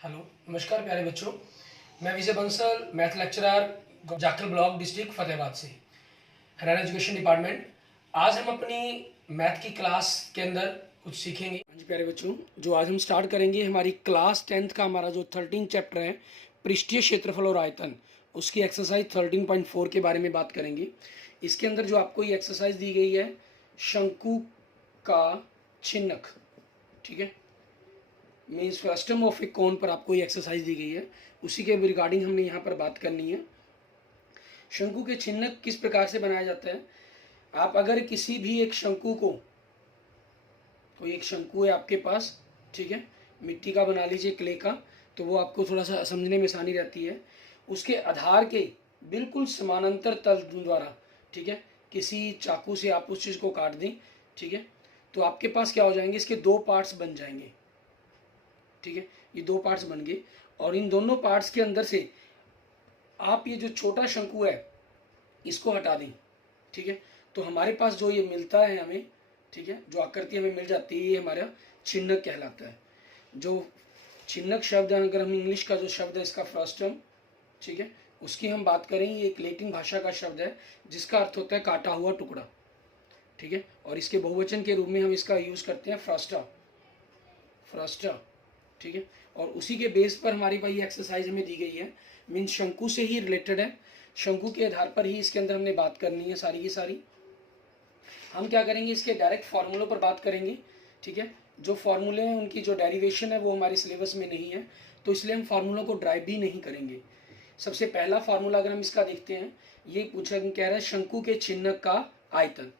Hello, नमस्कार प्यारे बच्चों। मैं Vijay Bansal, math lecturer, Jakhal block, district Fatehabad से, हरियाणा एजुकेशन डिपार्टमेंट। आज हम अपनी मैथ की क्लास के अंदर कुछ सीखेंगे। हाँ जी प्यारे बच्चों, जो आज हम स्टार्ट करेंगे हमारी क्लास 10th का हमारा जो 13 चैप्टर है, पृष्ठीय क्षेत्रफल और आयतन, उसकी एक्सरसाइज 13.4 के बारे में बात करेंगे। इसके अंदर जो आपको ये एक्सरसाइज दी गई है, शंकु का चिन्हक, ठीक है, मीन्स फ्रस्टम ऑफ ए कोन पर आपको ये एक्सरसाइज दी गई है, उसी के रिगार्डिंग हमने यहाँ पर बात करनी है। शंकु के चिन्हक किस प्रकार से बनाया जाता है। आप अगर किसी भी एक शंकु को, कोई एक शंकु है आपके पास, ठीक है, मिट्टी का बना लीजिए, क्ले का, तो वो आपको थोड़ा सा समझने में आसानी रहती है। उसके आधार के बिल्कुल समानांतर तल द्वारा, ठीक है, किसी चाकू से आप उस चीज़ को काट दें, ठीक है, तो आपके पास क्या हो जाएंगे, इसके दो पार्ट्स बन जाएंगे, ठीक है, ये दो पार्ट्स बन गए। और इन दोनों पार्ट्स के अंदर से आप ये जो छोटा शंकु है इसको हटा दें, ठीक है, तो हमारे पास जो ये मिलता है हमें, ठीक है, जो आकृति हमें मिल जाती है, ये हमारा चिन्हक कहलाता है। जो चिन्हक शब्द है, अगर हम इंग्लिश का जो शब्द है इसका फ्रस्टम, ठीक है, उसकी हम बात करें, ये एक लैटिन भाषा का शब्द है जिसका अर्थ होता है काटा हुआ टुकड़ा, ठीक है, और इसके बहुवचन के रूप में हम इसका यूज करते हैं फ्रस्टा, फ्रस्टा, ठीक है। और उसी के बेस पर हमारी भाई एक्सरसाइज हमें दी गई है, मीन्स शंकु से ही रिलेटेड है, शंकु के आधार पर ही इसके अंदर हमने बात करनी है सारी की सारी। हम क्या करेंगे, इसके डायरेक्ट फार्मूलों पर बात करेंगे, ठीक है। जो फार्मूले हैं उनकी जो डेरिवेशन है वो हमारे सिलेबस में नहीं है, तो इसलिए हम फार्मूलों को ड्राइव भी नहीं करेंगे। सबसे पहला फार्मूला अगर हम इसका देखते हैं, ये पूछा कह रहा है शंकु के चिन्हक का आयतन।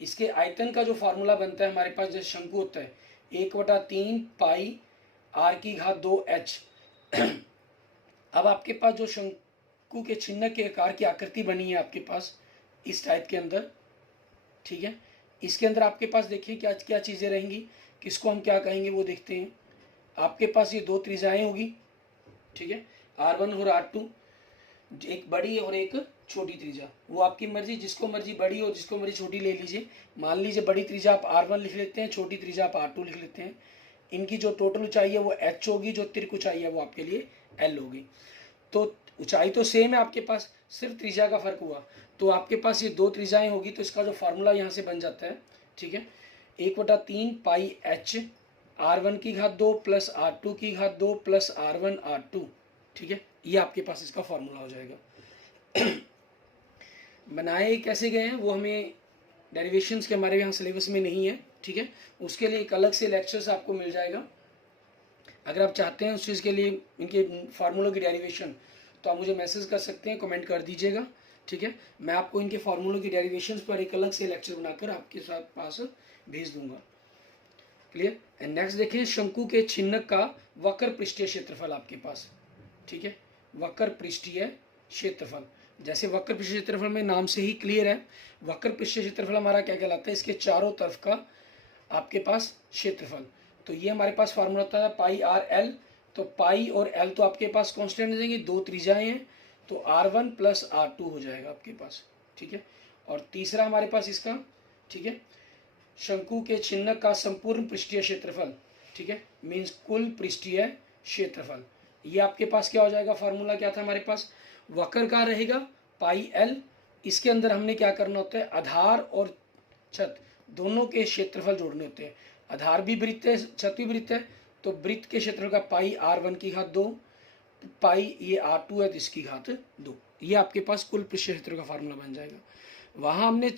इसके आयतन का जो फार्मूला बनता है हमारे पास, जैसे शंकु होता है 1/3 पाई आर की घात 2h। अब आपके पास जो शंकु के चिन्ह के आकार की आकृति बनी है आपके पास इस टाइप के अंदर, ठीक है, इसके अंदर आपके पास देखिए क्या क्या चीज़ें रहेंगी, किसको हम क्या कहेंगे वो देखते हैं। आपके पास ये दो त्रिज्याएं होगी, ठीक है, R1 और R2, एक बड़ी और एक छोटी त्रिज्या, वो आपकी मर्जी, जिसको मर्जी बड़ी और जिसको मर्जी छोटी ले लीजिए। मान लीजिए बड़ी त्रिज्या आप R1 लिख लेते हैं, छोटी त्रिज्या आप R2 लिख लेते हैं। इनकी जो टोटल ऊंचाई है वो h होगी, जो तिर्क ऊंचाई है वो आपके लिए l होगी। तो ऊंचाई तो सेम है आपके पास, सिर्फ त्रिज्या का फर्क हुआ। तो आपके पास ये दो त्रिज्याएं होगी, तो इसका जो फार्मूला यहाँ से बन जाता है, ठीक है, 1/3 पाई h R1 की घात 2 प्लस R2 की घात 2 प्लस R1 R2, ठीक है, ये आपके पास इसका फॉर्मूला हो जाएगा। बनाए कैसे गए हैं वो हमें डेरिवेशंस के हमारे यहाँ सिलेबस में नहीं है, ठीक है, उसके लिए एक अलग से लेक्चर्स आपको मिल जाएगा। अगर आप चाहते हैं उस चीज़ के लिए इनके फार्मूलों की डेरिवेशन, तो आप मुझे मैसेज कर सकते हैं, कमेंट कर दीजिएगा, ठीक है, मैं आपको इनके फार्मूलों की डेरिवेशंस पर एक अलग से लेक्चर बनाकर आपके साथ पास भेज दूंगा। क्लियर। एंड नेक्स्ट देखिए, शंकु के चिन्हक का वक्र पृष्ठीय क्षेत्रफल आपके पास, ठीक है, वक्र पृष्ठीय क्षेत्रफल। जैसे वक्र पृष्ठीय क्षेत्रफल में नाम से ही क्लियर है, वक्र पृष्ठीय क्षेत्रफल हमारा क्या कहलाता है, इसके चारों तरफ का आपके पास क्षेत्रफल। तो ये हमारे पास फार्मूला होता है पाई आर एल। तो पाई और एल तो आपके पास कांस्टेंट हो जाएंगे, दो त्रिज्याएं हैं, तो R1 प्लस R2 हो जाएगा आपके पास, ठीक है। और तीसरा हमारे पास इसका, ठीक है, शंकु के चिन्ह का संपूर्ण पृष्ठीय क्षेत्रफल, ठीक है, मीन्स कुल पृष्ठीय क्षेत्रफल। ये आपके पास क्या हो जाएगा, फार्मूला क्या था हमारे पास, वक्र का रहेगा पाई एल। इसके अंदर हमने क्या करना होता है, आधार और छत दोनों के क्षेत्रफल जोड़ने होते हैं। आधार भी वृत्त है, छत भी वृत्त है, तो वृत्त के क्षेत्रफल का पाई R1 की घात 2, पाई ये R2 है तो इसकी घात 2। ये आपके पास कुल पृष्ठीय क्षेत्र का फार्मूला बन जाएगा। वहाँ हमने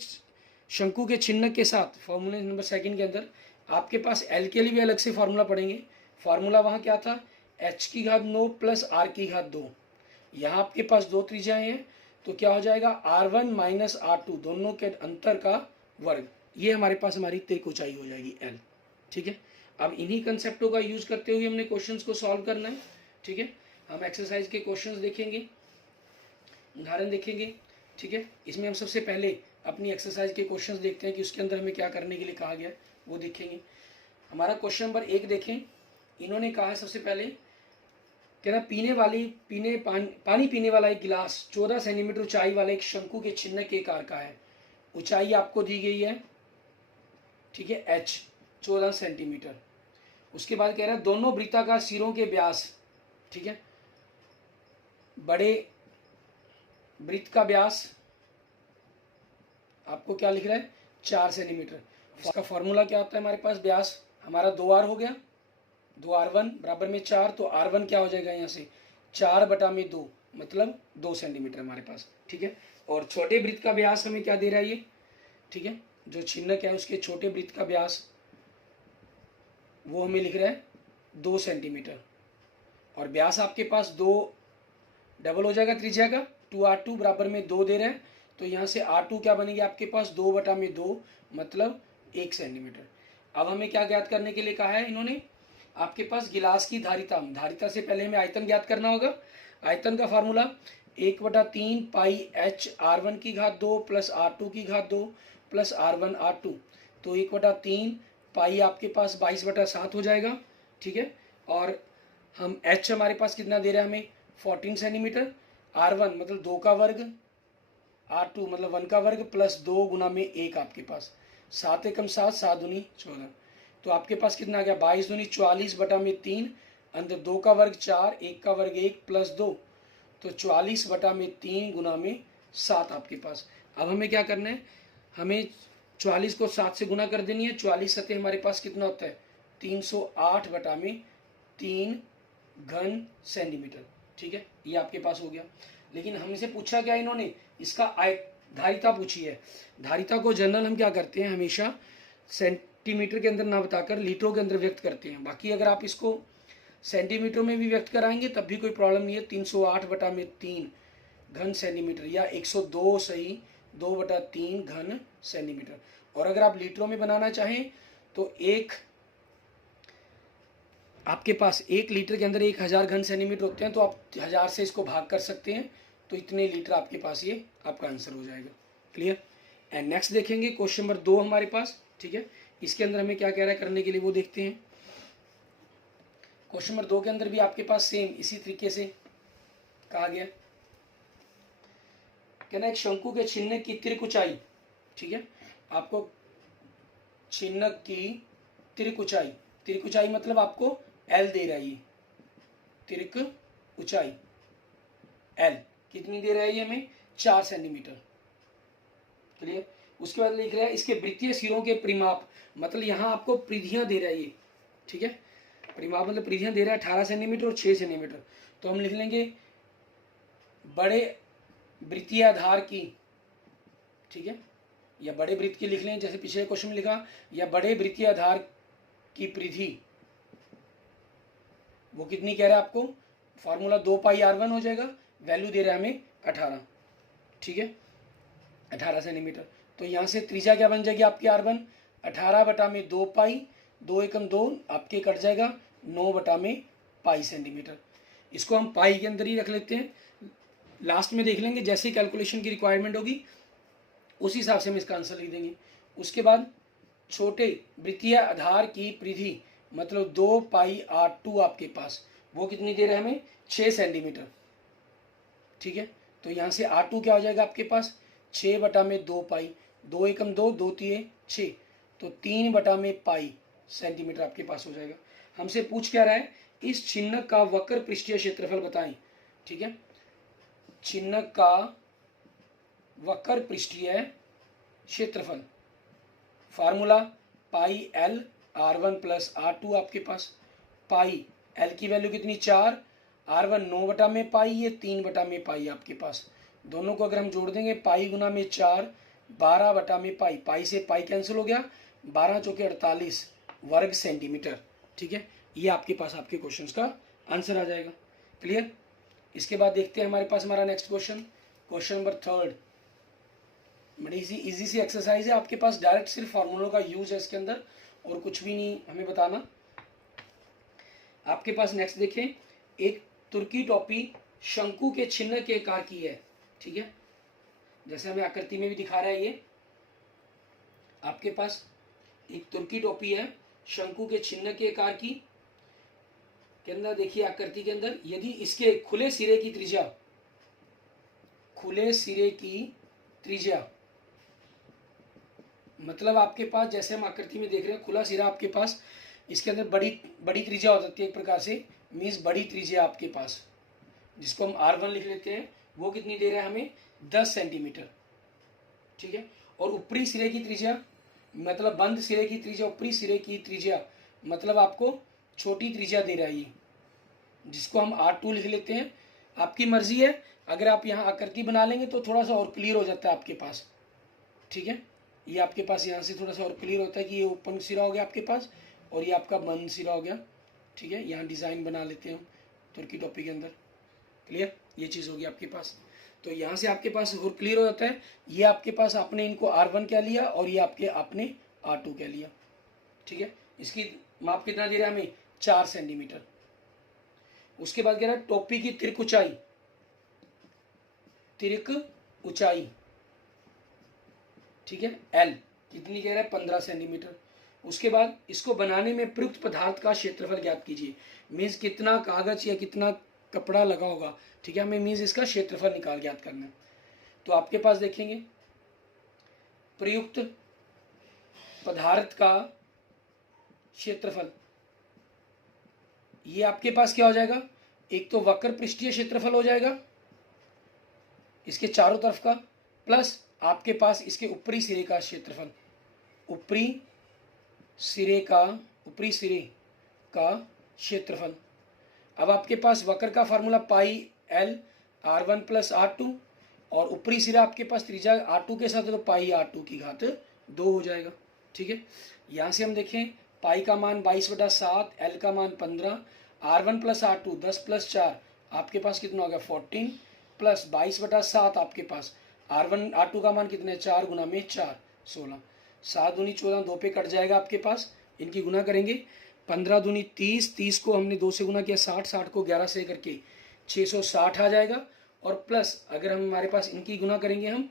शंकु के चिन्ह के साथ फॉर्मूले नंबर सेकंड के अंदर आपके पास एल के लिए भी अलग से फार्मूला पढ़ेंगे। फार्मूला वहाँ क्या था, h की घात 9 प्लस R की घात 2। यहाँ आपके पास दो त्रिज्याएं हैं, तो क्या हो जाएगा, R1 माइनस R2 दोनों के अंतर का वर्ग। ये हमारे पास हमारी तिर्क ऊंचाई हो जाएगी L, ठीक है। अब इन्हीं कंसेप्टों का यूज करते हुए हमने क्वेश्चंस को सॉल्व करना है, ठीक है। हम एक्सरसाइज के क्वेश्चंस देखेंगे, उदाहरण देखेंगे, ठीक है। इसमें हम सबसे पहले अपनी एक्सरसाइज के क्वेश्चंस देखते हैं कि उसके अंदर हमें क्या करने के लिए कहा गया है, वो देखेंगे। हमारा क्वेश्चन नंबर 1 देखें। इन्होंने कहा है सबसे पहले, कह रहा पानी पीने वाला एक गिलास 14 सेंटीमीटर ऊंचाई वाले एक शंकु के चिन्ह के आकार का है। ऊंचाई आपको दी गई है, ठीक है, h 14 सेंटीमीटर। उसके बाद कह रहा है दोनों वृत्ताकार सिरों के व्यास ठीक है। बड़े वृत्त का व्यास आपको क्या लिख रहा है, 4 सेंटीमीटर। इसका फॉर्मूला क्या होता है हमारे पास, व्यास हमारा 2r हो गया, 2r1 बराबर में 4, तो r1 क्या हो जाएगा यहाँ से 4/2 मतलब 2 सेंटीमीटर हमारे पास, ठीक है। और छोटे वृत्त का व्यास हमें क्या दे रहा है ये, ठीक है, जो चिन्ह क्या है उसके छोटे वृत्त का व्यास वो हमें लिख रहा है 2 सेंटीमीटर। और व्यास आपके पास 2 डबल हो जाएगा त्रिज्या का, 2r2 बराबर में 2 दे रहे हैं, तो यहाँ से r2 क्या बनेगी आपके पास 2/2 मतलब 1 सेंटीमीटर। अब हमें क्या ज्ञात करने के लिए कहा है इन्होंने, आपके पास गिलास की धारिता, धारिता से पहले हमें आयतन ज्ञात करना होगा। आयतन का फार्मूला 1/3 पाई h r1 की घात 2 प्लस r2 की घात 2 प्लस r1 r2, तो 1/3 पाई आपके पास 22/7 हो जाएगा, ठीक है। और हम h हमारे पास कितना दे रहा है हमें 14 सेंटीमीटर, r1 मतलब 2 का वर्ग, r2 मतलब 1 का वर्ग प्लस 2 गुना में 1 आपके पास 7 एकम 7, 7 दूनी 14, तो आपके पास कितना आ गया 22 दूनी 44/3, अंदर 2 का वर्ग 4, 1 का वर्ग 1 प्लस 2, तो 44/3 गुना में 7 आपके पास। अब हमें क्या करना है, हमें 44 को 7 से गुना कर देनी है, 44 सतह हमारे पास कितना होता है 308/3 घन सेंटीमीटर, ठीक है, ये आपके पास हो गया। लेकिन हमसे पूछा क्या इन्होंने, इसका धारिता पूछी है। धारिता को जनरल हम क्या करते हैं हमेशा सेंटीमीटर के अंदर ना बताकर लीटरों के अंदर व्यक्त करते हैं। बाकी अगर आप इसको सेंटीमीटर में भी व्यक्त कराएंगे तब भी कोई प्रॉब्लम नहीं है, 308/3 घन सेंटीमीटर या 102 सही 2/3 घन सेंटीमीटर। और अगर आप लीटरों में बनाना चाहें तो आपके पास 1 लीटर के अंदर 1000 घन सेंटीमीटर होते हैं, तो आप 1000 से इसको भाग कर सकते हैं, तो इतने लीटर आपके पास ये आपका आंसर हो जाएगा। क्लियर। एंड नेक्स्ट देखेंगे क्वेश्चन नंबर 2 हमारे पास, ठीक है। इसके अंदर हमें क्या कह रहा है करने के लिए वो देखते हैं। क्वेश्चन नंबर 2 के अंदर भी आपके पास सेम इसी तरीके से कहा गया, कहना एक शंकु के छिन्न की तिर्क ऊंचाई, ठीक है, आपको छिन्न की तिर्क ऊंचाई, तिर्क ऊंचाई मतलब आपको L दे रहा है, ये तिर्क ऊंचाई L कितनी दे रहा है ये हमें 4 सेंटीमीटर। क्लियर। उसके बाद लिख रहा है इसके वृत्तीय सिरों के परिमाप, मतलब यहाँ आपको परिधियां दे रहा है ये, ठीक है, परिमाप मतलब परिधियां दे रहा है 18 सेंटीमीटर और 6 सेंटीमीटर। तो हम लिख लेंगे बड़े वृत्तीय आधार की, ठीक है, या बड़े वृत्त की लिख लें जैसे पिछले क्वेश्चन में लिखा, या बड़े वृत्तीय आधार की परिधि वो कितनी कह रहा है आपको, फार्मूला 2 पाई r1 हो जाएगा, वैल्यू दे रहा है हमें 18, ठीक है, 18 सेंटीमीटर। तो यहाँ से त्रिज्या क्या बन जाएगी आपकी r1 18/2 पाई, 2 एकम 2 आपके कट जाएगा 9/पाई सेंटीमीटर। इसको हम पाई के अंदर ही रख लेते हैं, लास्ट में देख लेंगे जैसे कैलकुलेशन की रिक्वायरमेंट होगी उस हिसाब से हम इसका आंसर लिख देंगे। उसके बाद छोटे वृत्तीय आधार की परिधि मतलब 2 पाई r2 आपके पास वो कितनी दे रहा है हमें 6 सेंटीमीटर, ठीक है। तो यहाँ से r2 क्या हो जाएगा आपके पास 6/2 पाई, 2 एकम 2, 2 तिये 6, तो 3/पाई सेंटीमीटर आपके पास हो जाएगा। हमसे पूछ क्या रहा है, इस छिन्न का वक्र पृष्ठीय क्षेत्रफल बताएं, ठीक है, छिन्न का वक्र पृष्ठीय क्षेत्रफल, फार्मूला पाई L r1 प्लस r2 आपके पास, पाई L की वैल्यू कितनी 4, r1 9/पाई, ये 3/पाई आपके पास, दोनों को अगर हम जोड़ देंगे पाई गुना में 4 12/पाई, पाई से पाई कैंसिल हो गया, 12 चौके 48 वर्ग सेंटीमीटर, ठीक है। ये आपके पास आपके क्वेश्चंस का आंसर आ जाएगा। क्लियर। इसके बाद देखते हैं हमारे पास हमारा नेक्स्ट क्वेश्चन, क्वेश्चन नंबर 3। बड़ी इजी सी एक्सरसाइज है, आपके पास डायरेक्ट सिर्फ फार्मूलों का यूज है इसके अंदर और कुछ भी नहीं हमें बताना। आपके पास नेक्स्ट देखें, एक तुर्की टोपी शंकु के छिन्न के आकार की है, ठीक है, जैसे हमें आकृति में भी दिखा रहा है ये आपके पास एक तुर्की टोपी है शंकु के छिन्न के आकार की, के अंदर देखिए आकृति के अंदर यदि इसके खुले सिरे की त्रिज्या, खुले सिरे की त्रिज्या मतलब आपके पास जैसे हम आकृति में देख रहे हैं खुला सिरा आपके पास इसके अंदर बड़ी बड़ी त्रिज्या हो सकती है एक प्रकार से, मीन्स बड़ी त्रिज्या आपके पास, जिसको हम R1 लिख लेते हैं, वो कितनी दे रहा है हमें 10 सेंटीमीटर, ठीक है। और ऊपरी सिरे की त्रिज्या मतलब बंद सिरे की त्रिज्या, ऊपरी सिरे की त्रिज्या मतलब आपको छोटी त्रिज्या दे रहा है ये, जिसको हम R2 लिख लेते हैं। आपकी मर्जी है, अगर आप यहाँ आकृति बना लेंगे तो थोड़ा सा और क्लियर हो जाता है आपके पास, ठीक है। ये आपके पास यहाँ से थोड़ा सा और क्लियर होता है कि ये ओपन सिरा हो गया आपके पास और ये आपका बंद सिरा हो गया, ठीक है। यहाँ डिज़ाइन बना लेते हैं हम तुर्की टोपी के अंदर, क्लियर, ये चीज़ होगी आपके पास। तो यहाँ से आपके पास और क्लियर हो जाता है, ये आपके पास आपने इनको R1 कह लिया और ये आपके आपने R2 कह लिया, ठीक है। इसकी माप कितना दे रहा है हमें 4 सेंटीमीटर। उसके बाद कह रहा है टोपी की तिरक ऊंचाई, तिरक ऊंचाई, ठीक है, L कितनी कह रहा है 15 सेंटीमीटर। उसके बाद इसको बनाने में प्रयुक्त पदार्थ का क्षेत्रफल ज्ञात कीजिए, मीन्स कितना कागज या कितना कपड़ा लगा होगा, ठीक है, हमें मीन्स इसका क्षेत्रफल निकाल ज्ञात करना है। तो आपके पास देखेंगे प्रयुक्त पदार्थ का क्षेत्रफल, ये आपके पास क्या हो जाएगा, एक तो वक्र पृष्ठीय क्षेत्रफल हो जाएगा इसके चारों तरफ का, प्लस आपके पास इसके ऊपरी सिरे का क्षेत्रफल, ऊपरी सिरे का क्षेत्रफल। अब आपके पास वक्र का फार्मूला पाई L R1 प्लस R2 और ऊपरी सिरा आपके पास त्रिज्या R2 के साथ है तो पाई R2 की घात 2 हो जाएगा, ठीक है। यहाँ से हम देखें पाई का मान 22/7, L का मान 15, R1 प्लस R2 10 प्लस 4 आपके पास कितना हो गया 14 प्लस 22/7 आपके पास R1 R2 का मान कितना है 4 गुना में 4 16, 7 दूनी 14 2 पे कट जाएगा आपके पास, इनकी गुना करेंगे 15 दूनी 30, 30 को हमने 2 से गुना किया 60, 60 को 11 से करके 660 आ जाएगा। और प्लस अगर हम हमारे पास इनकी गुना करेंगे, हम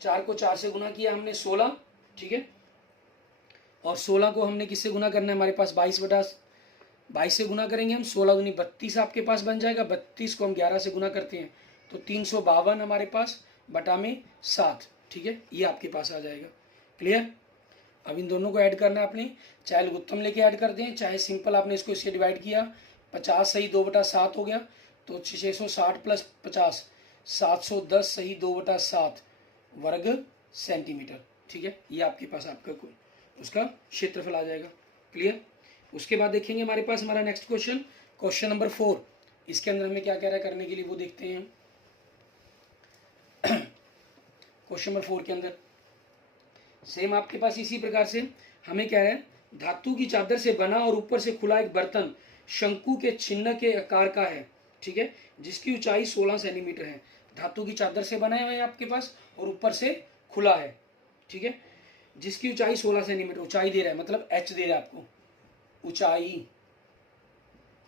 4 को 4 से गुना किया हमने 16, ठीक है, और 16 को हमने किससे गुना करना है हमारे पास 22 से गुना करेंगे हम, 16 दूनी 32 आपके पास बन जाएगा, 32 को हम 11 से गुना करते हैं तो 352 हमारे पास बटा में 7, ठीक है, ये आपके पास आ जाएगा, क्लियर। अब इन दोनों को ऐड करना है आपने, चाहे लघुत्तम लेके ऐड कर दें चाहे सिंपल आपने इसको इससे डिवाइड किया, 50 सही 2/7 हो गया तो 660 प्लस 50 710 सही 2/7 वर्ग सेंटीमीटर, ठीक है, ये आपके पास आपका उसका क्षेत्रफल आ जाएगा, क्लियर। उसके बाद देखेंगे हमारे पास हमारा नेक्स्ट क्वेश्चन, क्वेश्चन नंबर 4, इसके अंदर हमें क्या कह रहा है करने के लिए वो देखते हैं। क्वेश्चन नंबर 4 के अंदर सेम आपके पास इसी प्रकार से हमें कह रहा है धातु की चादर से बना और ऊपर से खुला एक बर्तन शंकु के चिन्ह के आकार का है, ठीक है, जिसकी ऊंचाई 16 सेंटीमीटर है। धातु की चादर से बना है आपके पास और ऊपर से खुला है, ठीक है, जिसकी ऊंचाई 16 सेंटीमीटर ऊंचाई दे रहा है, मतलब H दे रहा है आपको, ऊंचाई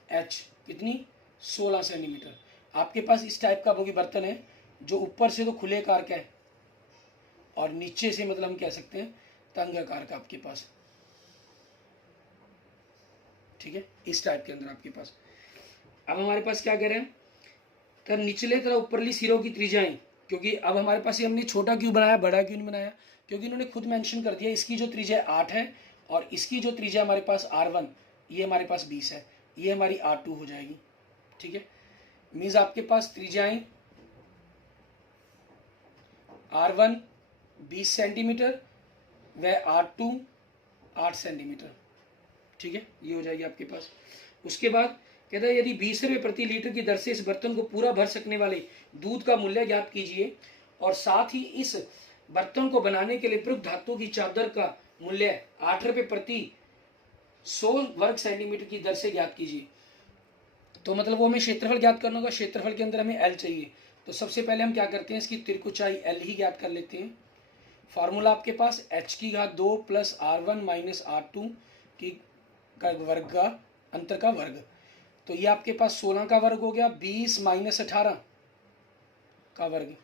H कितनी 16 सेंटीमीटर। आपके पास इस टाइप का बोगी बर्तन है जो ऊपर से तो खुले आकार का है और नीचे से मतलब हम कह सकते हैं तंग आकार का आपके पास, ठीक है, इस टाइप के अंदर आपके पास। अब हमारे पास क्या कह रहे हैं, तो निचले तरह ऊपरली सिरों की त्रिज्याएं, क्योंकि अब हमारे पास ये हमने छोटा क्यों बनाया बड़ा क्यों नहीं बनाया, क्योंकि इन्होंने खुद मेंशन कर दिया इसकी जो त्रिज्या 8 है और इसकी जो त्रिज्या हमारे पास R1 ये हमारे पास 20 है, ये हमारी R2 हो जाएगी, ठीक है। मीन्स आपके पास त्रिज्याएं R1 20 सेंटीमीटर व R2 8 सेंटीमीटर, ठीक है, ये हो जाएगी आपके पास। उसके बाद कहता है यदि 20 रुपये प्रति लीटर की दर से इस बर्तन को पूरा भर सकने वाले दूध का मूल्य ज्ञात कीजिए और साथ ही इस बर्तन को बनाने के लिए प्रयुक्त धातु की चादर का मूल्य 8 रुपये प्रति 100 वर्ग सेंटीमीटर की दर से ज्ञात कीजिए। तो मतलब वो हमें क्षेत्रफल ज्ञात करना होगा, क्षेत्रफल के अंदर हमें L चाहिए। तो सबसे पहले हम क्या करते हैं, इसकी तिरक ऊंचाई L ही ज्ञात कर लेते हैं। फार्मूला आपके पास H की घात 2 प्लस R1 माइनस R2 की वर्ग का अंतर का वर्ग, तो ये आपके पास 16 का वर्ग हो गया, 20 माइनस 18 का वर्ग,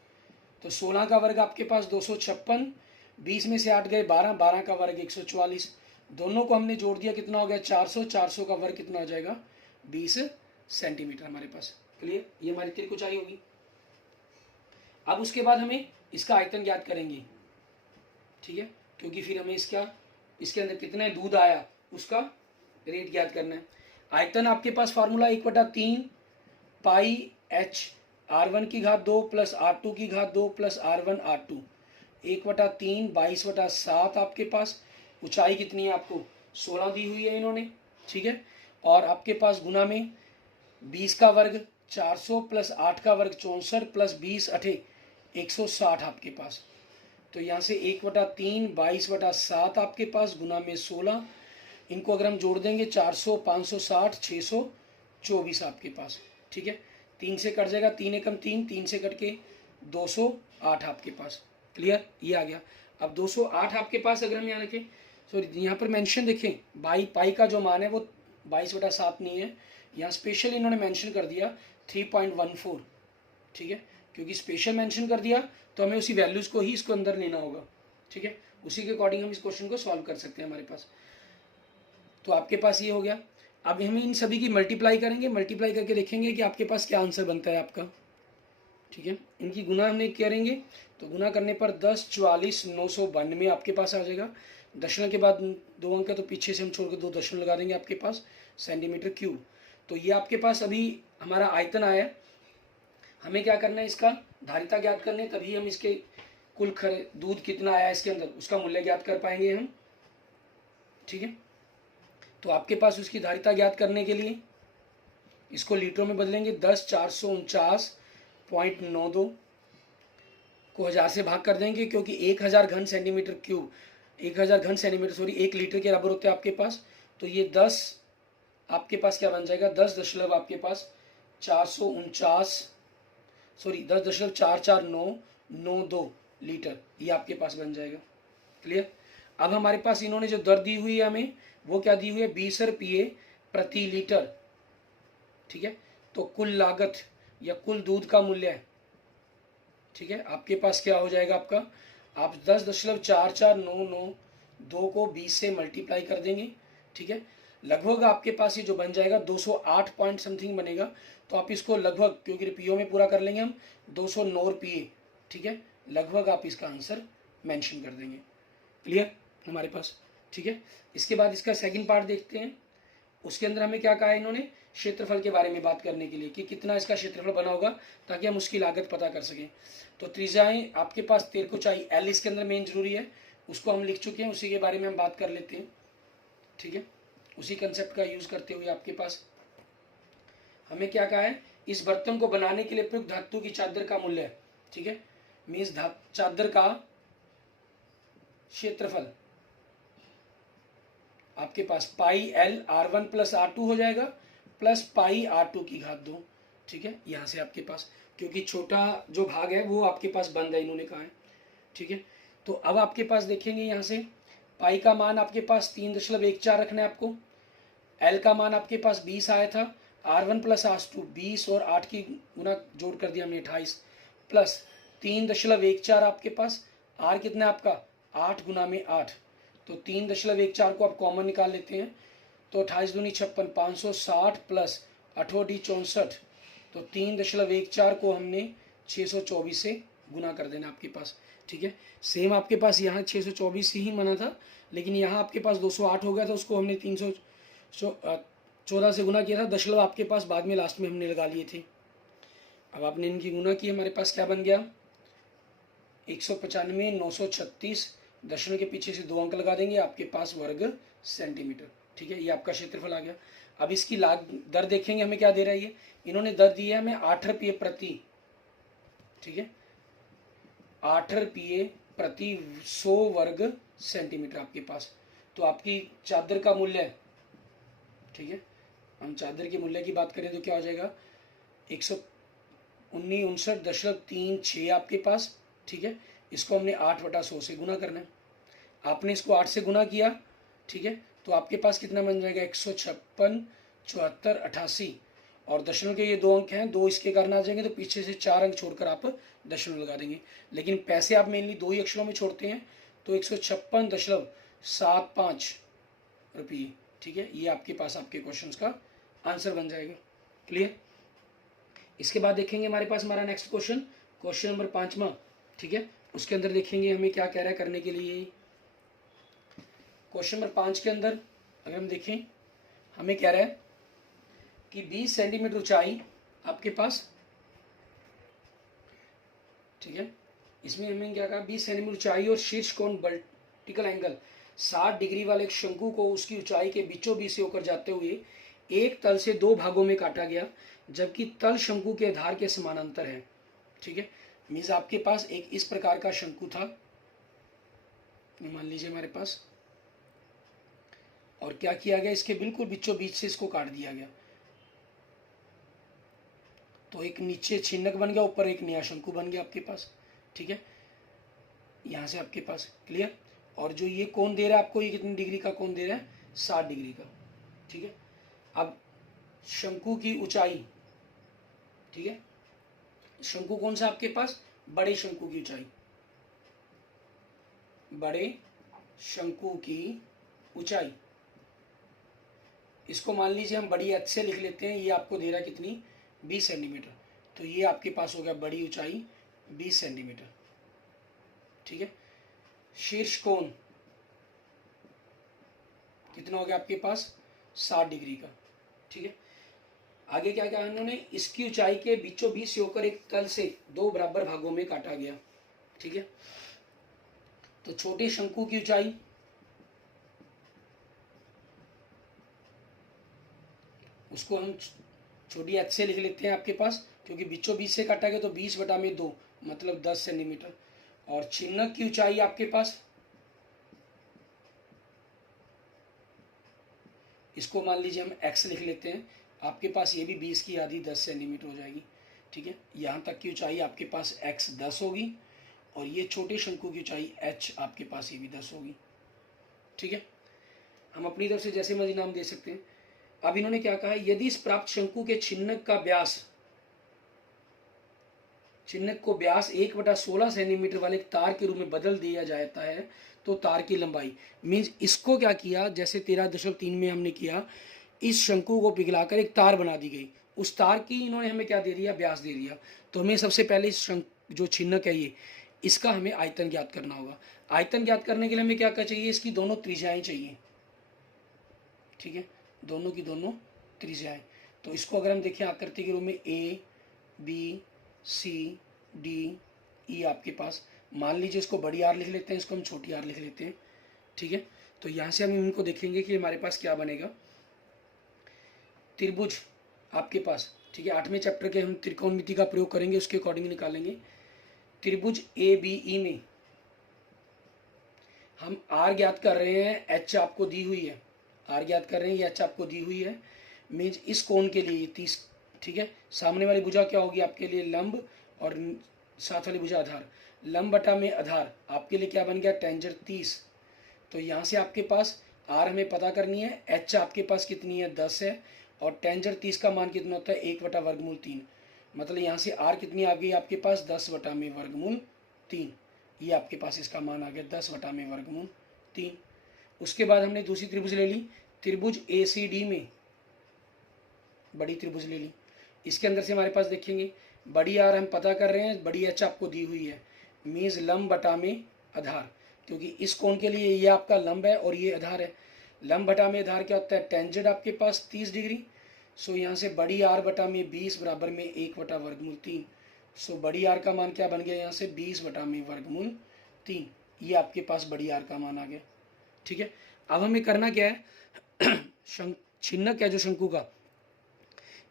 तो 16 का वर्ग आपके पास 256, 20 में से 8 गए 12, 12 का वर्ग 144, दोनों को हमने जोड़ दिया कितना हो गया 400, 400 का वर्ग कितना हो जाएगा 20 सेंटीमीटर हमारे पास, क्लियर, ये हमारी तिरक ऊंचाई होगी। अब उसके बाद हमें इसका आयतन ज्ञात करेंगे, ठीक है, क्योंकि फिर हमें इसके अंदर कितना दूध आया उसका रेट ज्ञात करना है। आयतन आपके पास फार्मूला 1/3 पाई एच R1 की घात 2 प्लस R2 की घात 2 प्लस R1 R2, 1/3 22/7 आपके पास। ऊंचाई कितनी है आपको 16 दी हुई है इन्होंने, ठीक है। और आपके पास गुना में 20 का वर्ग 400 प्लस 8 का वर्ग 64 प्लस 20 अठे 160 आपके पास। तो यहाँ से 1/3 22/7 आपके पास गुना में 16, इनको अगर हम जोड़ देंगे 400 560 624 आपके पास, ठीक है। 3 से कट जाएगा, 3 एकम 3, 3 से कट के 208 आपके पास। क्लियर, ये आ गया। अब 208 आपके पास अगर हम यहाँ रखें, सॉरी यहाँ पर मेंशन देखें पाई का जो मान है वो 22/7 नहीं है, यहाँ स्पेशल इन्होंने मेंशन कर दिया 3.14, ठीक है। क्योंकि स्पेशल मेंशन कर दिया तो हमें उसी वैल्यूज़ को ही इसको अंदर लेना होगा, ठीक है। उसी के अकॉर्डिंग हम इस क्वेश्चन को सॉल्व कर सकते हैं हमारे पास। तो आपके पास ये हो गया। अब हम इन सभी की मल्टीप्लाई करेंगे, मल्टीप्लाई करके देखेंगे कि आपके पास क्या आंसर बनता है आपका, ठीक है। इनकी गुना हमने करेंगे तो गुना करने पर 10 44 992 आपके पास आ जाएगा। दशमलव के बाद 2 अंक है तो पीछे से हम छोड़ के 2 दशमलव लगा देंगे आपके पास सेंटीमीटर क्यूब। तो ये आपके पास अभी हमारा आयतन आया। हमें क्या करना है, इसका धारिता ज्ञात करनी है, तभी हम इसके कुल दूध कितना आया इसके अंदर उसका मूल्य ज्ञात कर पाएंगे हम, ठीक है। तो आपके पास उसकी धारिता ज्ञात करने के लिए इसको लीटरों में बदलेंगे। 10 449.92 को 1000 से भाग कर देंगे, क्योंकि 1000 घन सेंटीमीटर क्यूब 1000 घन सेंटीमीटर सॉरी 1 लीटर के बराबर होते हैं आपके पास। तो ये 10 आपके पास क्या बन जाएगा, 10 दशमलव आपके पास 10.44992 लीटर, ये आपके पास बन जाएगा। क्लियर। अब हमारे पास इन्होंने जो दर दी हुई है हमें, वो क्या दी हुई है, 20 रुपये प्रति लीटर, ठीक है। तो कुल लागत या कुल दूध का मूल्य है, ठीक है, आपके पास क्या हो जाएगा आपका, आप 10.44992 को 20 से मल्टीप्लाई कर देंगे, ठीक है। लगभग आपके पास ये जो बन जाएगा 208 पॉइंट समथिंग बनेगा। तो आप इसको लगभग, क्योंकि रुपयों में पूरा कर लेंगे हम, 209 रुपये, ठीक है, लगभग आप इसका आंसर मेंशन कर देंगे। क्लियर हमारे पास, ठीक है। इसके बाद इसका सेकंड पार्ट देखते हैं। उसके अंदर हमें क्या कहा है इन्होंने, क्षेत्रफल के बारे में बात करने के लिए कि कितना इसका क्षेत्रफल बना होगा, ताकि हम उसकी लागत पता कर सकें। तो त्रिज्याएं आपके पास तेरकोचाई एल इसके अंदर मेन जरूरी है, उसको हम लिख चुके हैं, उसी के बारे में हम बात कर लेते हैं, ठीक है। उसी कंसेप्ट का यूज करते हुए आपके पास हमें क्या कहा है, इस बर्तन को बनाने के लिए प्रयुक्त धातु की चादर का मूल्य, ठीक है, मीन्स चादर का क्षेत्रफल आपके पास pi L R1 plus R2 हो जाएगा, प्लस पाई R2 की घात 2, ठीक है। यहाँ से आपके पास, क्योंकि छोटा जो भाग है वो आपके पास बंद है इन्होंने कहा है, ठीक है। तो अब आपके पास देखेंगे यहाँ से पाई का मान आपके पास 3.14 रखना है आपको। एल का मान आपके पास 20 आया था, R1 प्लस R2 20 और 8 की गुना जोड़ कर दिया हमने 28 प्लस 3.14 आपके पास। R कितना है आपका 8 गुना में 8, तो 3.14 को आप कॉमन निकाल लेते हैं, तो 28 दूनी 56 560 प्लस 8 64, तो 3.14 को हमने 624 से गुना कर देना आपके पास, ठीक है। सेम आपके पास यहाँ 624 ही बना था, लेकिन यहाँ आपके पास 208 हो गया था, उसको हमने 314 से गुना किया था। दशमलव आपके पास बाद में लास्ट में हमने लगा लिए थे। अब आपने इनकी गुना की, हमारे पास क्या बन गया 195 936, दशमलव के पीछे से 2 अंक लगा देंगे, आपके पास वर्ग सेंटीमीटर, ठीक है। ये आपका क्षेत्रफल आ गया। अब इसकी दर देखेंगे हमें क्या दे रहा है ये, इन्होंने दर दी है हमें 8 रुपये प्रति, ठीक है, 8 रुपये प्रति 100 वर्ग सेंटीमीटर आपके पास। तो आपकी चादर का मूल्य है, ठीक है, हम चादर के मूल्य की बात करें तो क्या हो जाएगा 159.36 आपके पास, ठीक है। इसको हमने 8/100 से गुना करना है। आपने इसको 8 से गुना किया, ठीक है, तो आपके पास कितना बन जाएगा 156 74 88, और दशमलव के ये 2 अंक हैं, 2 इसके कारण आ जाएंगे, तो पीछे से 4 अंक छोड़कर आप दशमलव लगा देंगे। लेकिन पैसे आप मेनली 2 ही अक्षरों में छोड़ते हैं, तो 156.75 रुपये, ठीक है। ये आपके पास आपके क्वेश्चन का आंसर बन जाएगा। क्लियर। इसके बाद देखेंगे हमारे पास हमारा नेक्स्ट क्वेश्चन, क्वेश्चन नंबर 5वां, ठीक है। उसके अंदर देखेंगे हमें क्या कह रहा है करने के लिए। क्वेश्चन नंबर 5 के अंदर अगर हम देखें हमें कह रहा है कि 20 सेंटीमीटर ऊंचाई आपके पास, ठीक है। इसमें हमें क्या कहा, 20 सेंटीमीटर ऊंचाई और शीर्ष कोण वर्टिकल एंगल 60 डिग्री वाले एक शंकु को उसकी ऊंचाई के बीचों बीच से होकर जाते हुए एक तल से दो भागों में काटा गया, जबकि तल शंकु के आधार के समानांतर है, ठीक है। मीन्स आपके पास एक इस प्रकार का शंकु था, मान लीजिए हमारे पास, और क्या किया गया, इसके बिल्कुल बीचों बीच से इसको काट दिया गया, तो एक नीचे छिन्नक बन गया, ऊपर एक नया शंकु बन गया आपके पास, ठीक है। यहाँ से आपके पास क्लियर। और जो ये कोण दे रहा है आपको, ये कितनी डिग्री का कोण दे रहा है, 60 डिग्री का, ठीक है। अब शंकु की ऊंचाई, ठीक है, शंकु कौन सा आपके पास, बड़े शंकु की ऊंचाई, बड़े शंकु की ऊंचाई, इसको मान लीजिए हम बड़ी एच से लिख लेते हैं। ये आपको दे रहा है कितनी, 20 सेंटीमीटर, तो ये आपके पास हो गया बड़ी ऊंचाई 20 सेंटीमीटर, ठीक है। शीर्ष कोण कितना हो गया आपके पास, 60 डिग्री का, ठीक है। आगे क्या कहा उन्होंने, इसकी ऊंचाई के बीचों बीच से होकर एक तल से दो बराबर भागों में काटा गया, ठीक है। तो छोटे शंकु की ऊंचाई, उसको हम छोटी एच से लिख लेते हैं आपके पास, क्योंकि बीचों बीच से काटा गया, तो 20/2 मतलब 10 सेंटीमीटर। और छिन्नक की ऊंचाई आपके पास, इसको मान लीजिए हम x लिख लेते हैं, आपके पास ये भी 20 की आधी 10 सेंटीमीटर हो जाएगी, ठीक है। यहाँ तक की ऊंचाई आपके पास x 10 होगी, और ये छोटे शंकु की ऊंचाई h आपके पास ये भी 10 होगी, ठीक है। हम अपनी तरफ से जैसे मर्जी नाम दे सकते हैं। अब इन्होंने क्या कहा, यदि इस प्राप्त शंकु के छिन्नक का व्यास, छिन्नक को व्यास 1/16 सेंटीमीटर वाले तार के रूप में बदल दिया जाता है, तो तार की लंबाई, मीन्स इसको क्या किया, जैसे 13.3 में हमने किया, इस शंकु को पिघलाकर एक तार बना दी गई, उस तार की इन्होंने हमें क्या दे दिया, व्यास दे दिया। तो हमें सबसे पहले इस जो छिन्नक है ये, इसका हमें आयतन ज्ञात करना होगा। आयतन ज्ञात करने के लिए हमें क्या क्या चाहिए, इसकी दोनों त्रिज्याएं चाहिए, ठीक है, दोनों की दोनों त्रिज्याएं। तो इसको अगर हम देखें आकृति के रूप में, A B C D E आपके पास, मान लीजिए इसको बड़ी आर लिख लेते हैं, इसको हम छोटी आर लिख लेते हैं, ठीक है। तो यहाँ से हम इनको देखेंगे कि हमारे पास क्या बनेगा, त्रिभुज आपके पास, ठीक है। 8वें चैप्टर के हम त्रिकोणमिति का प्रयोग करेंगे, उसके अकॉर्डिंग निकालेंगे। त्रिभुज ए बी ई में हम आर ज्ञात कर रहे हैं, एच आपको दी हुई है, आर ज्ञात कर रहे हैं, ये एच आपको दी हुई है, मीन्स इस कोण के लिए 30, ठीक है। सामने वाली भुजा क्या होगी आपके लिए, लंब, और साथ वाली भुजा आधार, लंब बटा में आधार आपके लिए क्या बन गया, टेंजेंट 30। तो यहाँ से आपके पास आर हमें पता करनी है, एच आपके पास कितनी है, 10 है, और टेंजेंट 30 का मान कितना होता है, 1/3, मतलब यहाँ से आर कितनी आ गई आपके पास, 10/3, ये आपके पास इसका मान आ गया 10/3। उसके बाद हमने दूसरी त्रिभुज ले ली, त्रिभुज ए सी डी में बड़ी त्रिभुज ले ली। इसके अंदर से हमारे पास देखेंगे, बड़ी आर हम पता कर रहे हैं, बड़ी एच आपको दी हुई है, मीन्स लंब बटा में आधार, क्योंकि इस कोण के लिए ये आपका लंब है और ये आधार है। लंब बटा में आधार क्या होता है, टेंजेंट आपके पास 30 डिग्री। सो यहाँ से बड़ी आर बटा में 20 बराबर में 1/3। सो बड़ी आर का मान क्या बन गया, यहाँ से 20/3, ये आपके पास बड़ी आर का मान आ गया, ठीक है। अब हमें करना क्या है, छिन्नक है जो शंकु का,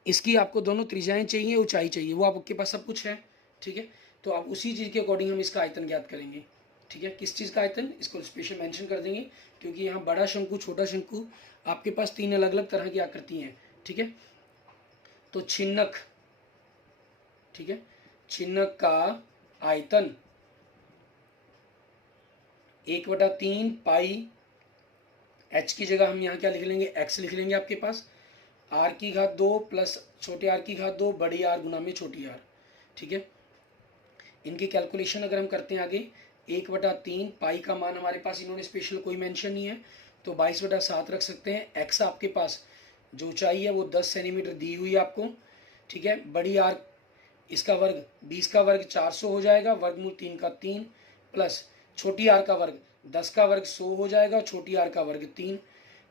इसकी आपको दोनों त्रिज्याएं चाहिए, ऊंचाई चाहिए, वो आपके पास सब कुछ है, ठीक है। तो आप उसी चीज़ के अकॉर्डिंग हम इसका आयतन ज्ञात करेंगे, ठीक है। किस चीज़ का आयतन, इसको स्पेशल मेंशन कर देंगे, क्योंकि यहाँ बड़ा शंकु छोटा शंकु आपके पास 3 अलग अलग तरह की आकृति हैं, ठीक है। तो छिन्नक, ठीक है, छिन्नक का आयतन 1/3 पाई, एच की जगह हम यहाँ क्या लिख लेंगे, एक्स लिख लेंगे आपके पास, आर की घात 2 प्लस छोटे आर की घात 2 बड़ी आर गुना में छोटी आर, ठीक है। इनकी कैलकुलेशन अगर हम करते हैं आगे, 1/3 पाई का मान हमारे पास इन्होंने स्पेशल कोई मेंशन नहीं है, तो 22/7 रख सकते हैं। एक्स आपके पास जो ऊंचाई है वो 10 सेंटीमीटर दी हुई है आपको, ठीक है। बड़ी आर इसका वर्ग 20 का वर्ग 400 हो जाएगा, वर्गमूल 3 का 3, प्लस छोटी आर का वर्ग 10 का वर्ग 100 हो जाएगा, छोटी आर का वर्ग 3,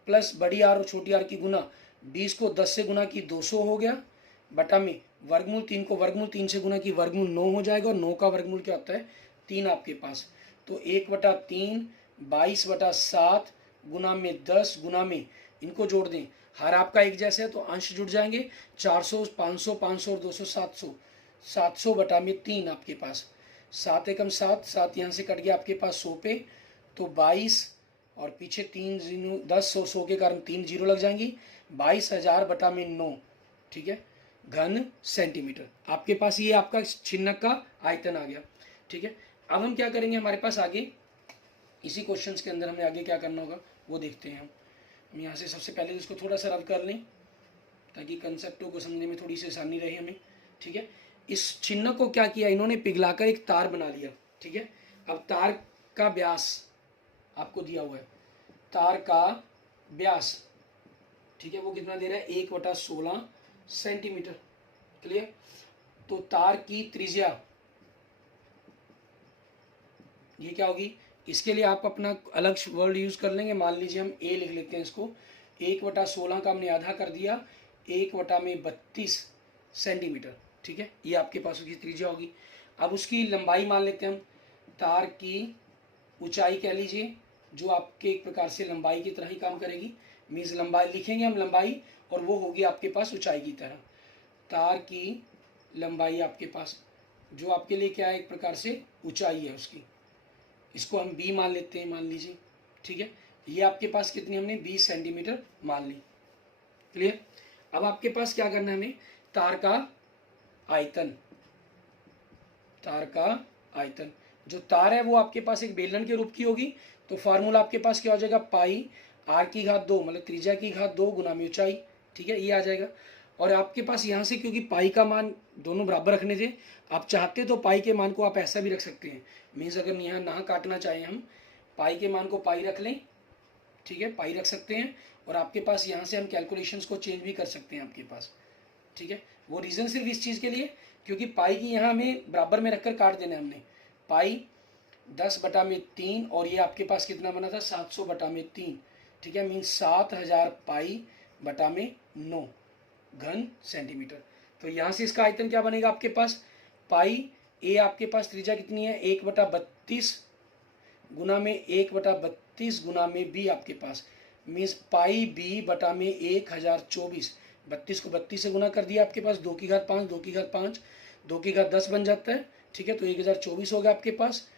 प्लस बड़ी आर और छोटी आर की गुना 20 को 10 से गुना की 200 हो गया, बटा में वर्गमूल 3 को वर्गमूल 3 से गुना की वर्गमूल 9 हो जाएगा, और 9 का वर्गमूल क्या होता है 3 आपके पास। तो 1/3 22/7 गुना में 10 गुना में, इनको जोड़ दें, हर आपका एक जैसे है तो अंश जुड़ जाएंगे, 400 500 500 और 200 700, 700 बटा में 3 आपके पास, 7 एकम 7, 7 यहाँ से कट गया आपके पास 100 पे, तो 22 और पीछे 3 जीरो 10 और 100 के कारण 3 जीरो लग जाएंगी, 22,000 बटा में 9, ठीक है, घन सेंटीमीटर। आपके पास ये आपका छिन्नक का आयतन आ गया, ठीक है। अब हम क्या करेंगे, हमारे पास आगे इसी क्वेश्चंस के अंदर हमें आगे क्या करना होगा वो देखते हैं हम यहाँ से सबसे पहले इसको थोड़ा सा रब कर लें ताकि कंसेप्टों को समझने में थोड़ी सी आसानी रहे हमें, ठीक है। इस छिन्नक को क्या किया, इन्होंने पिघलाकर एक तार बना लिया, ठीक है। अब तार का व्यास आपको दिया हुआ है, तार का व्यास, ठीक है, वो कितना दे रहा है 1/16 सेंटीमीटर, क्लियर। तो तार की त्रिज्या ये क्या होगी, इसके लिए आप अपना अलग वर्ड यूज कर लेंगे, मान लीजिए हम ए लिख लेते हैं इसको, 1/16 का हमने आधा कर दिया, 1/32 सेंटीमीटर, ठीक है, ये आपके पास उसकी त्रिज्या होगी। अब उसकी लंबाई मान लेते हैं हम, तार की ऊंचाई कह लीजिए, जो आपके एक प्रकार से लंबाई की तरह ही काम करेगी, मीन्स लंबाई लिखेंगे हम लंबाई, और वो होगी आपके पास ऊंचाई की तरह। तार की लंबाई आपके पास जो आपके लिए क्या है, एक प्रकार से ऊंचाई है उसकी, इसको हम बी मान लेते हैं, मान लीजिए, ठीक है। ये आपके पास कितनी हमने 20 सेंटीमीटर मान ली, क्लियर। अब आपके पास क्या करना है हमें, तार का आयतन, तार का आयतन, जो तार है वो आपके पास एक बेलन के रूप की होगी, तो फार्मूला आपके पास क्या हो जाएगा, पाई r की घात 2 मतलब त्रिज्या की घात 2 गुना में ऊंचाई, ठीक है, ये आ जाएगा। और आपके पास यहाँ से क्योंकि पाई का मान दोनों बराबर रखने थे, आप चाहते तो पाई के मान को आप ऐसा भी रख सकते हैं, मीन्स अगर यहाँ ना काटना चाहें हम, पाई के मान को पाई रख लें, ठीक है, पाई रख सकते हैं, और आपके पास यहाँ से हम कैलकुलेशंस को चेंज भी कर सकते हैं आपके पास, ठीक है। वो रीज़न सिर्फ इस चीज़ के लिए क्योंकि पाई की यहाँ हमें बराबर में रखकर काट देना है हमने, पाई 10/3, और ये आपके पास कितना बना था 700/3, ठीक है, मीन्स 7000 पाई बटा में 9 घन सेंटीमीटर। तो यहाँ से इसका आयतन क्या बनेगा आपके पास, पाई ए आपके पास त्रिज्या कितनी है 1/32 गुना में 1/32 गुना में बी आपके पास, मीन्स पाई बी बटा में 1024, 32 को 32 से गुना कर दिया आपके पास, 2 की घात 5 2 की घात 5 2 की घात 10 बन जाता है, ठीक है। तो 1024 हो गया आपके पास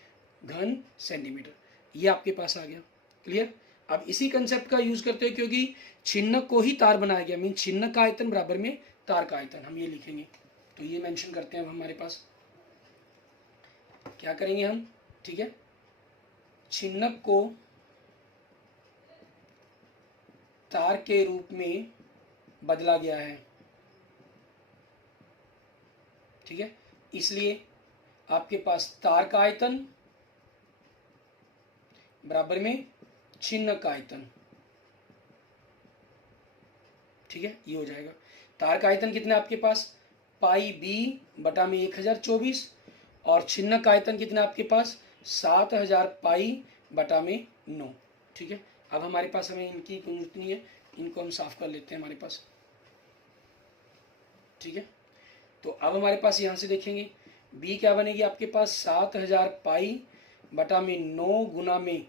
घन सेंटीमीटर, ये आपके पास आ गया, क्लियर। अब इसी कंसेप्ट का यूज करते हैं क्योंकि छिन्नक को ही तार बनाया गया, मीन छिन्नक का आयतन बराबर में तार का आयतन, हम ये लिखेंगे, तो ये मेंशन करते हैं अब हमारे पास क्या करेंगे हम, ठीक है, छिन्नक को तार के रूप में बदला गया है, ठीक है, इसलिए आपके पास तार का आयतन बराबर में छिन्नक का आयतन, ठीक है, ये हो जाएगा। तार का आयतन कितना है आपके पास, पाई बी बटा में 1024, और छिन्नक का आयतन कितना है आपके पास 7000 पाई बटा में 9, ठीक है। अब हमारे पास हमें इनकी जरूरत नहीं है, इनको हम साफ कर लेते हैं हमारे पास, ठीक है। तो अब हमारे पास यहाँ से देखेंगे b क्या बनेगी आपके पास 7000 पाई बटा में 9 गुना में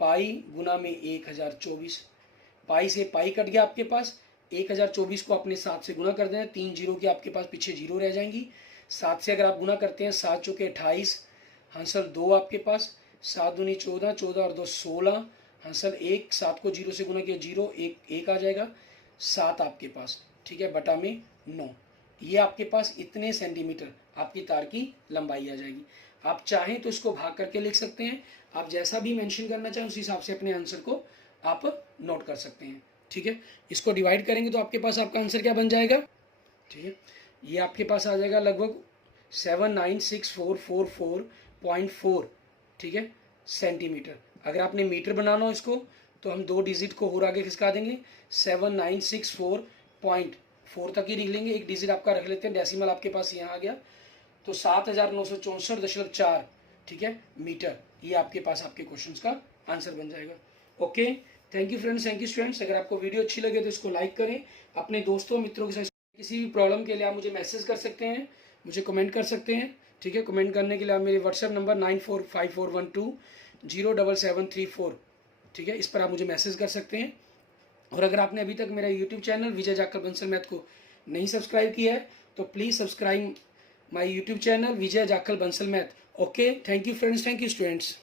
पाई गुना में 1024, पाई से पाई कट गया आपके पास, 1024 को अपने 7 से गुना कर देना, 3 जीरो की आपके पास पीछे जीरो रह जाएंगी, 7 से अगर आप गुना करते हैं 7 चौके 28, हंसल 2 आपके पास, 7 दूनी 14, 14 और 2 16, हंसल 1, 7 को जीरो से गुना किया जीरो, एक आ जाएगा, 7 आपके पास, ठीक है, बटा में 9, ये आपके पास इतने सेंटीमीटर आपकी तार की लंबाई आ जाएगी। आप चाहें तो इसको भाग करके लिख सकते हैं, आप जैसा भी मेंशन करना चाहें उस हिसाब से अपने आंसर को आप नोट कर सकते हैं, ठीक है। इसको डिवाइड करेंगे तो आपके पास आपका आंसर क्या बन जाएगा, ठीक है, ये आपके पास आ जाएगा लगभग 79644.4, ठीक है, सेंटीमीटर। अगर आपने मीटर बनाना हो इसको तो हम 2 डिजिट को और आगे खिसका देंगे, 7964.4 तक ही लिख लेंगे, एक डिजिट आपका रख लेते हैं, डेसिमल आपके पास यहाँ आ गया, तो 7964.4, ठीक है, मीटर, ये आपके पास आपके क्वेश्चंस का आंसर बन जाएगा। Okay, thank you friends, thank you students. अगर आपको वीडियो अच्छी लगे तो इसको लाइक करें, अपने दोस्तों मित्रों के साथ। किसी भी प्रॉब्लम के लिए आप मुझे मैसेज कर सकते हैं, मुझे कमेंट कर सकते हैं, ठीक है। कमेंट करने के लिए आप मेरे व्हाट्सएप नंबर 945412077734, ठीक है, इस पर आप मुझे मैसेज कर सकते हैं। और अगर आपने अभी तक मेरा यूट्यूब चैनल विजय जाखल बंसल मैथ को नहीं सब्सक्राइब किया है तो please subscribe my YouTube channel Vijay Jakhal Bansal math. Okay, thank you friends, thank you students.